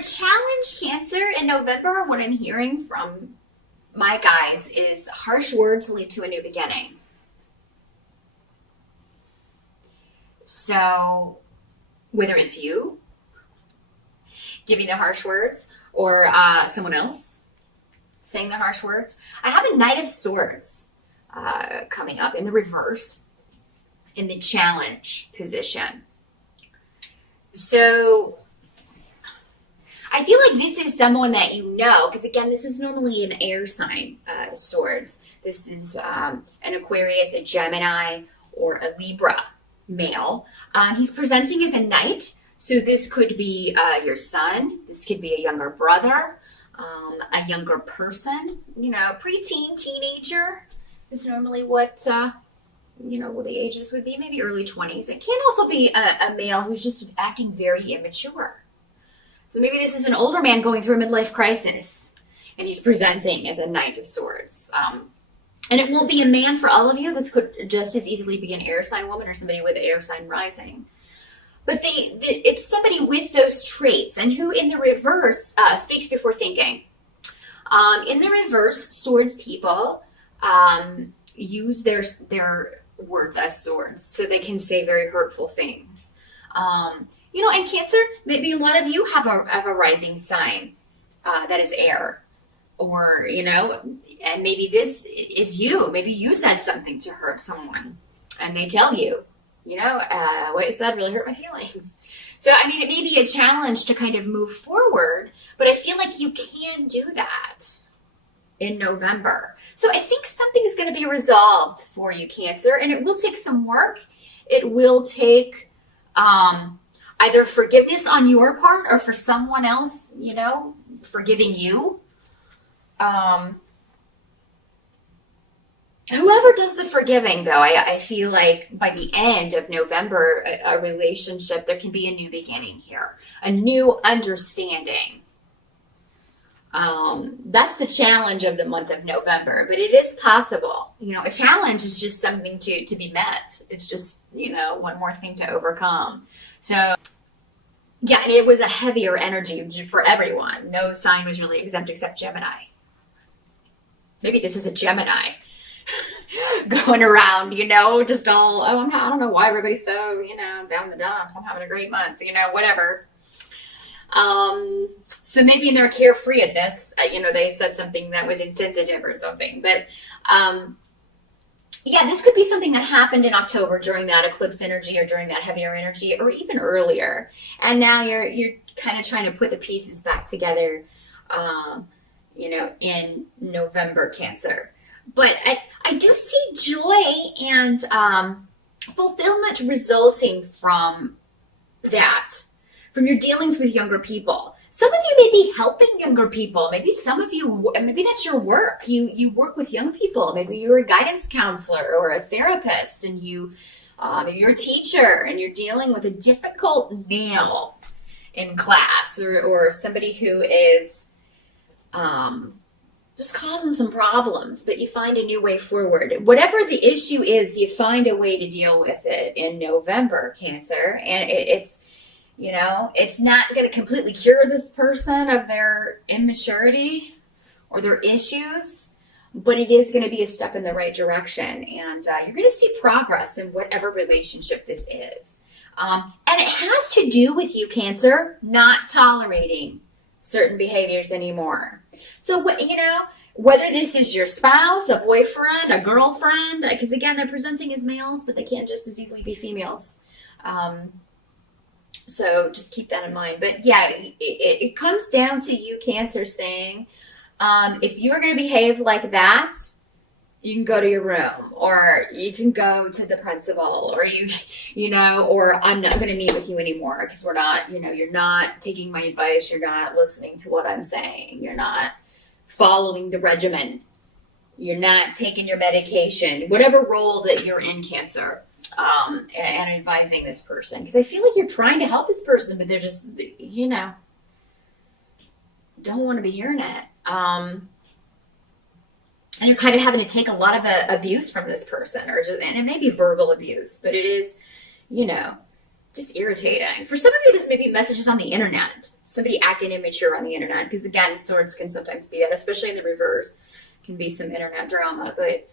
a challenge, Cancer, in November, what I'm hearing from my guides is harsh words lead to a new beginning. So whether it's you giving the harsh words or someone else saying the harsh words, I have a Knight of Swords coming up in the reverse in the challenge position. So I feel like this is someone that you know, because again, this is normally an air sign, swords. This is an Aquarius, a Gemini, or a Libra male. He's presenting as a knight. So this could be your son. This could be a younger brother, a younger person, preteen, teenager is normally what, what the ages would be, maybe early 20s. It can also be a male who's just acting very immature. So maybe this is an older man going through a midlife crisis, and he's presenting as a Knight of Swords. And it won't be a man for all of you. This could just as easily be an air sign woman or somebody with air sign rising. But it's somebody with those traits and who in the reverse speaks before thinking. In the reverse, swords people use their words as swords, so they can say very hurtful things. And Cancer, maybe a lot of you have a rising sign that is air, or, and maybe this is you. Maybe you said something to hurt someone and they tell you, what you said really hurt my feelings. So, it may be a challenge to kind of move forward, but I feel like you can do that in November. So I think something is going to be resolved for you, Cancer, and it will take some work. It will take either forgiveness on your part or for someone else, forgiving you. Whoever does the forgiving, though, I feel like by the end of November, a relationship, there can be a new beginning here, a new understanding. That's the challenge of the month of November, but it is possible. A challenge is just something to be met. It's just, one more thing to overcome. So, yeah, and it was a heavier energy for everyone. No sign was really exempt except Gemini. Maybe this is a Gemini going around, just all, I don't know why everybody's so, down in the dumps. I'm having a great month, whatever. So maybe in their carefreeness, they said something that was insensitive or something. But, yeah, this could be something that happened in October during that eclipse energy or during that heavier energy or even earlier. And now you're kind of trying to put the pieces back together, in November, Cancer. But I do see joy and fulfillment resulting from that, from your dealings with younger people. Some of you may be helping younger people. Maybe maybe that's your work. You work with young people. Maybe you're a guidance counselor or a therapist, and maybe you're a teacher and you're dealing with a difficult male in class or somebody who is just causing some problems, but you find a new way forward. Whatever the issue is, you find a way to deal with it in November, Cancer. And it's not going to completely cure this person of their immaturity or their issues, but it is going to be a step in the right direction. And you're going to see progress in whatever relationship this is. And it has to do with you, Cancer, not tolerating certain behaviors anymore. So, whether this is your spouse, a boyfriend, a girlfriend, because again, they're presenting as males, but they can just as easily be females. So just keep that in mind. But yeah, it comes down to you, Cancer, saying, if you're going to behave like that, you can go to your room, or you can go to the principal, or or I'm not going to meet with you anymore because we're not, you're not taking my advice. You're not listening to what I'm saying. You're not following the regimen. You're not taking your medication, whatever role that you're in, Cancer, and advising this person. Because I feel like you're trying to help this person, but they're just, don't want to be hearing it. And you're kind of having to take a lot of abuse from this person, and it may be verbal abuse, but it is, just irritating. For some of you, this may be messages on the internet. Somebody acting immature on the internet. Because again, swords can sometimes be that, especially in the reverse. Can be some internet drama. But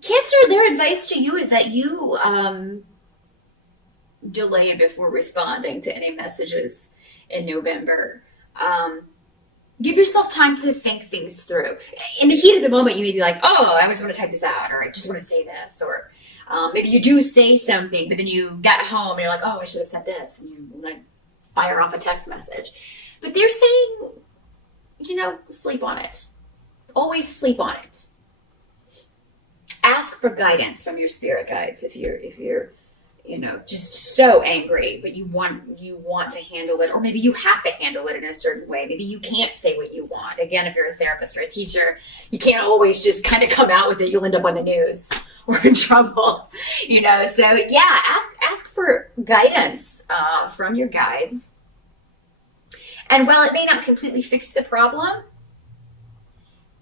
Cancer, their advice to you is that you delay before responding to any messages in November. Give yourself time to think things through. In the heat of the moment, you may be like, oh, I just want to type this out, or I just want to say this, or maybe you do say something, but then you get home and you're like, oh, I should have said this, and you like fire off a text message. But they're saying, sleep on it. Always sleep on it. Ask for guidance from your spirit guides if you're just so angry, but you want to handle it, or maybe you have to handle it in a certain way. Maybe you can't say what you want. Again, if you're a therapist or a teacher, you can't always just kind of come out with it. You'll end up on the news or in trouble, So yeah, ask for guidance from your guides. And while it may not completely fix the problem,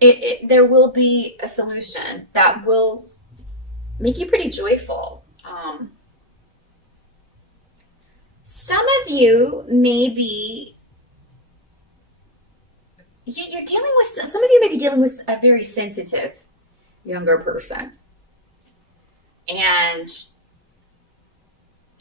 there will be a solution that will make you pretty joyful. Some of you may be, you're dealing with, some of you may be dealing with a very sensitive younger person. And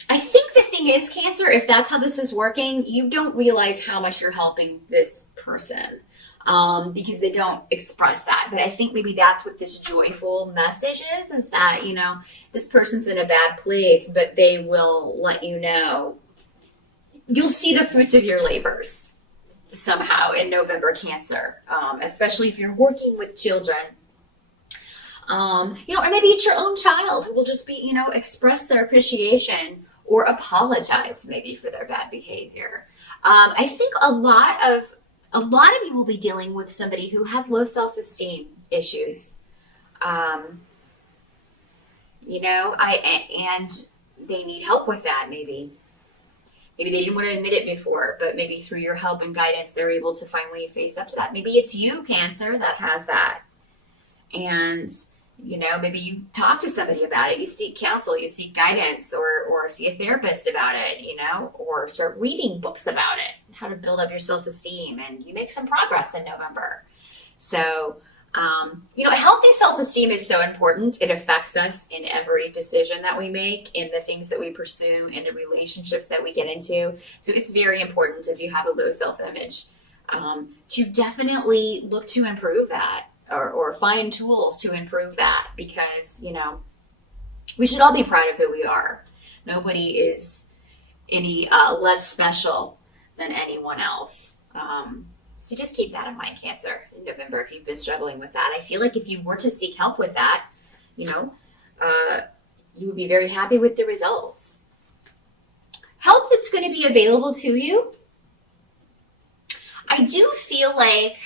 I think the thing is, Cancer, if that's how this is working, you don't realize how much you're helping this person because they don't express that. But I think maybe that's what this joyful message is that, this person's in a bad place, but they will let you know. You'll see the fruits of your labors somehow in November, Cancer, especially if you're working with children. Or maybe it's your own child who will just be, express their appreciation or apologize maybe for their bad behavior. I think a lot of you will be dealing with somebody who has low self-esteem issues. And they need help with that maybe. Maybe they didn't want to admit it before, but maybe through your help and guidance, they're able to finally face up to that. Maybe it's you, Cancer, that has that. And, maybe you talk to somebody about it. You seek counsel, you seek guidance, or see a therapist about it, or start reading books about it, how to build up your self-esteem. And you make some progress in November. So, healthy self-esteem is so important. It affects us in every decision that we make, in the things that we pursue, in the relationships that we get into. So it's very important if you have a low self-image to definitely look to improve that or find tools to improve that because, we should all be proud of who we are. Nobody is any less special than anyone else. So just keep that in mind, Cancer, in November, if you've been struggling with that. I feel like if you were to seek help with that, you would be very happy with the results. Help that's going to be available to you. I do feel like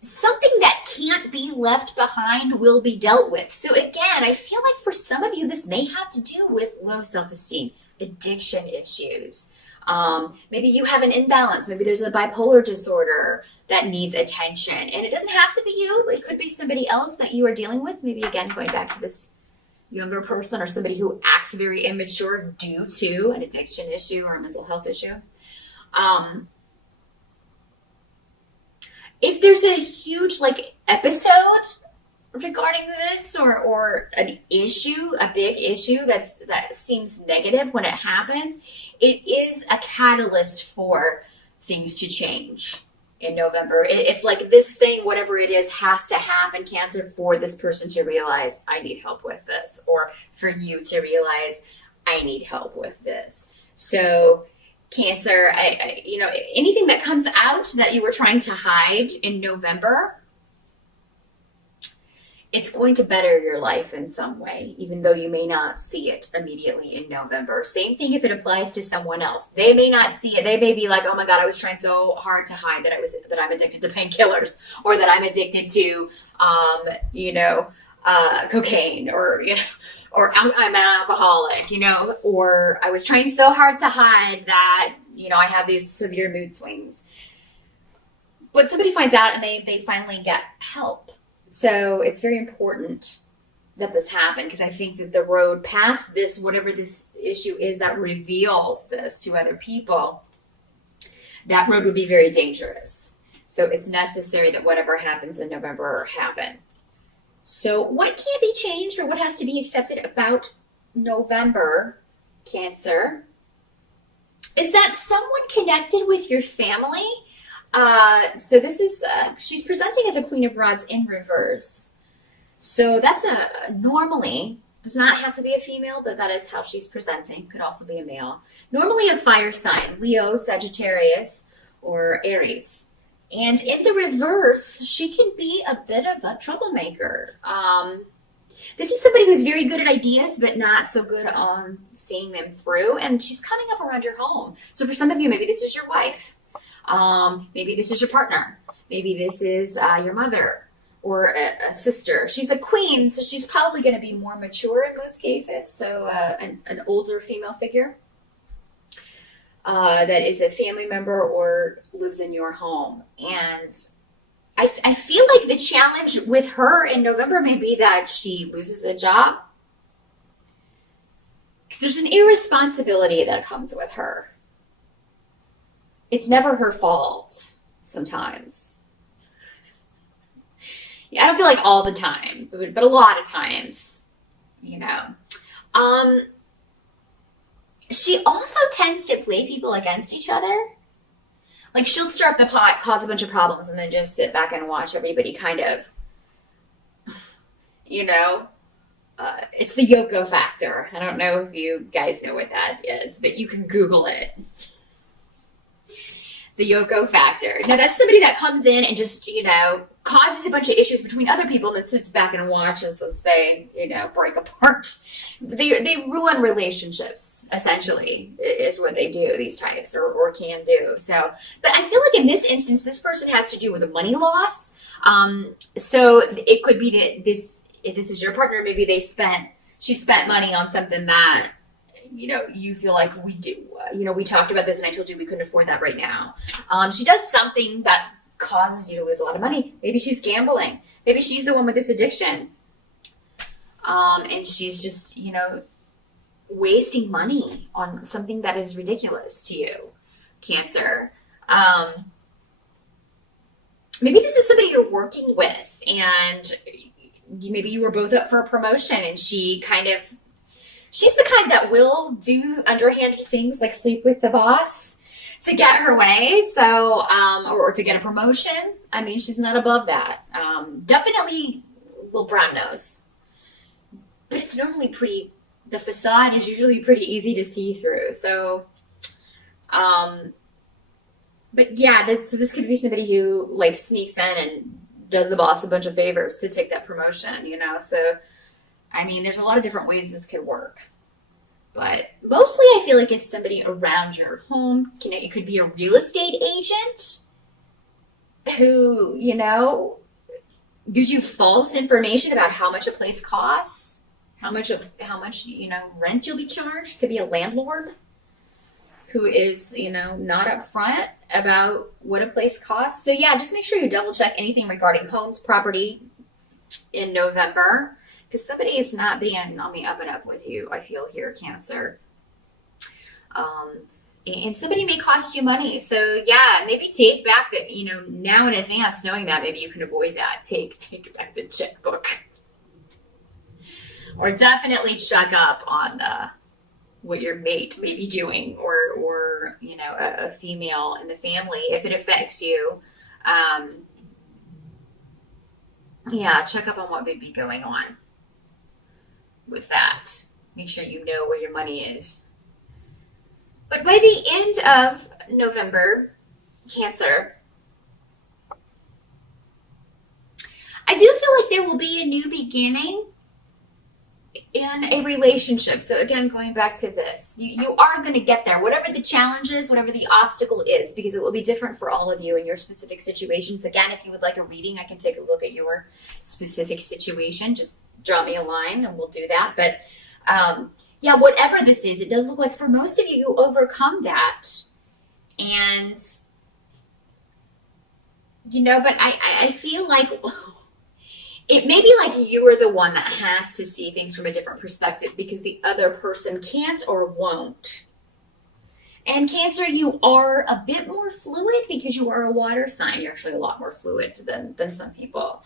something that can't be left behind will be dealt with. So again, I feel like for some of you, this may have to do with low self-esteem, addiction issues. Maybe you have an imbalance. Maybe there's a bipolar disorder that needs attention. And it doesn't have to be you. It could be somebody else that you are dealing with. Maybe, again, going back to this younger person or somebody who acts very immature due to an addiction issue or a mental health issue. If there's a huge, episode regarding this or an issue, a big issue that seems negative when it happens, it is a catalyst for things to change in November. It's like this thing, whatever it is, has to happen, Cancer, for this person to realize I need help with this, or for you to realize I need help with this. So Cancer, anything that comes out that you were trying to hide in November, it's going to better your life in some way, even though you may not see it immediately in November. Same thing if it applies to someone else. They may not see it. They may be like, oh my God, I was trying so hard to hide that I'm addicted to painkillers, or that I'm addicted to, cocaine, or I'm an alcoholic, or I was trying so hard to hide that, I have these severe mood swings. But somebody finds out and they finally get help. So it's very important that this happened, because I think that the road past this, whatever this issue is that reveals this to other people, that road would be very dangerous. So it's necessary that whatever happens in November happen. So what can't be changed or what has to be accepted about November, Cancer, is that someone connected with your family. So this is, she's presenting as a Queen of Rods in reverse. So that's normally, does not have to be a female, but that is how she's presenting. Could also be a male. Normally a fire sign, Leo, Sagittarius, or Aries. And in the reverse, she can be a bit of a troublemaker. This is somebody who's very good at ideas, but not so good on seeing them through. And she's coming up around your home. So for some of you, maybe this is your wife. Maybe this is your partner. Maybe this is your mother or a sister. She's a queen, so she's probably going to be more mature in most cases. So an older female figure that is a family member or lives in your home. And I feel like the challenge with her in November may be that she loses a job. Because there's an irresponsibility that comes with her. It's never her fault sometimes. Yeah, I don't feel like all the time, but a lot of times, you know. She also tends to play people against each other. Like, she'll stir up the pot, cause a bunch of problems, and then just sit back and watch everybody kind of, you know. It's the Yoko factor. I don't know if you guys know what that is, but you can Google it. The Yoko factor. Now, that's somebody that comes in and just, you know, causes a bunch of issues between other people and then sits back and watches as they, you know, break apart. They ruin relationships, essentially, is what they do, these types, or can do. So, but I feel like in this instance, this person has to do with a money loss. So it could be that if this is your partner, maybe she spent money on something that, you know, you feel like we talked about this and I told you we couldn't afford that right now. She does something that causes you to lose a lot of money. Maybe she's gambling. Maybe she's the one with this addiction. And she's just, you know, wasting money on something that is ridiculous to you, Cancer. Maybe this is somebody you're working with and maybe you were both up for a promotion and she's the kind that will do underhanded things like sleep with the boss to get her way. So, or to get a promotion. I mean, she's not above that. Definitely little brown nose, but it's normally the facade is usually pretty easy to see through. So, but yeah, so this could be somebody who like sneaks in and does the boss a bunch of favors to take that promotion, you know? So, I mean, there's a lot of different ways this could work. But mostly I feel like it's somebody around your home. It could be a real estate agent who, you know, gives you false information about how much a place costs, how much, you know, rent you'll be charged. Could be a landlord who is, you know, not upfront about what a place costs. So yeah, just make sure you double check anything regarding homes, property in November. Because somebody is not being on the up and up with you, I feel here, Cancer. And somebody may cost you money. So yeah, maybe take back that, you know, now in advance, knowing that, maybe you can avoid that. Take back the checkbook. Or definitely check up on what your mate may be doing, or you know, a female in the family, if it affects you. Yeah, check up on what may be going on with that. Make sure you know where your money is. But by the end of November, Cancer, I do feel like there will be a new beginning in a relationship. So again, going back to this, you are going to get there, whatever the challenge is, whatever the obstacle is, because it will be different for all of you in your specific situations. Again, if you would like a reading, I can take a look at your specific situation. Just drop me a line and we'll do that. But yeah, whatever this is, it does look like for most of you, you overcome that. And, you know, but I feel like it may be like you are the one that has to see things from a different perspective because the other person can't or won't. And Cancer, you are a bit more fluid because you are a water sign. You're actually a lot more fluid than some people.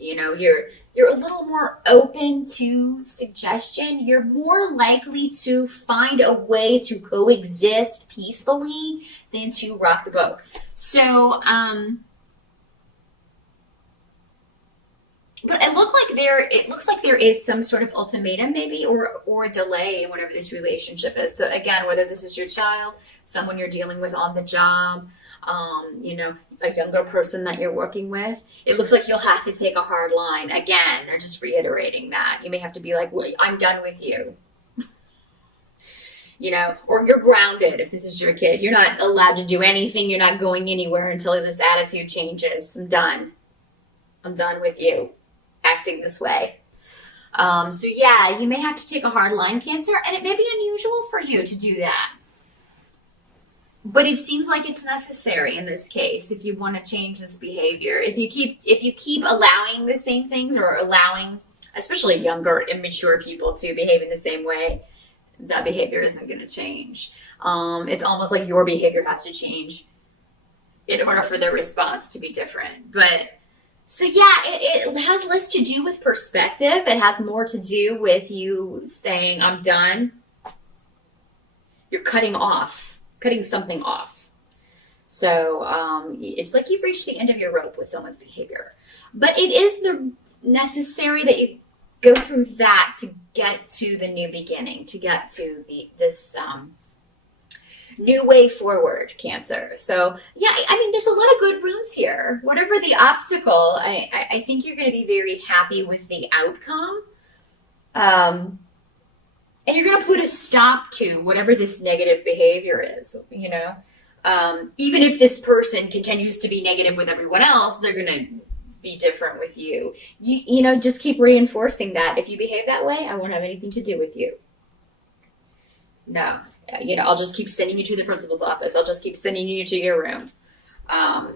You know, you're a little more open to suggestion. You're more likely to find a way to coexist peacefully than to rock the boat. So, but it looks like there is some sort of ultimatum maybe or a delay in whatever this relationship is. So again, whether this is your child, someone you're dealing with on the job, you know, a younger person that you're working with, it looks like you'll have to take a hard line. Again, they're just reiterating that. You may have to be like, well, I'm done with you. You know, or you're grounded if this is your kid. You're not allowed to do anything. You're not going anywhere until this attitude changes. I'm done. I'm done with you acting this way. So yeah, you may have to take a hard line, Cancer, and it may be unusual for you to do that. But it seems like it's necessary in this case if you want to change this behavior. If you keep allowing the same things or allowing, especially younger, immature people to behave in the same way, that behavior isn't going to change. It's almost like your behavior has to change in order for their response to be different. But so yeah, it has less to do with perspective. It has more to do with you saying, I'm done. You're cutting something off. So it's like you've reached the end of your rope with someone's behavior. But it is necessary that you go through that to get to the new beginning, to get to this new way forward, Cancer. So yeah, I mean, there's a lot of good rooms here. Whatever the obstacle, I think you're going to be very happy with the outcome. And you're going to put a stop to whatever this negative behavior is, you know. Even if this person continues to be negative with everyone else, they're going to be different with you. You know, just keep reinforcing that. If you behave that way, I won't have anything to do with you. No. You know, I'll just keep sending you to the principal's office. I'll just keep sending you to your room.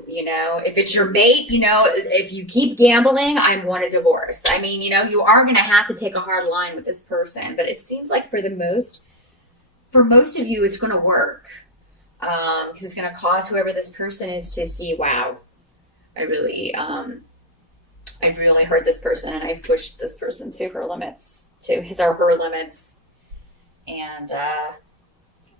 You know, if it's your mate, you know, if you keep gambling, I want a divorce. I mean, you know, you are going to have to take a hard line with this person, but it seems like for most of you, it's going to work. Because it's going to cause whoever this person is to see, wow, I've really hurt this person and I've pushed this person to her limits, to his or her limits. And,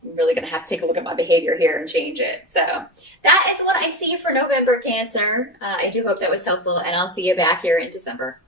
I'm really going to have to take a look at my behavior here and change it. So that is what I see for November, Cancer. I do hope that was helpful, and I'll see you back here in December.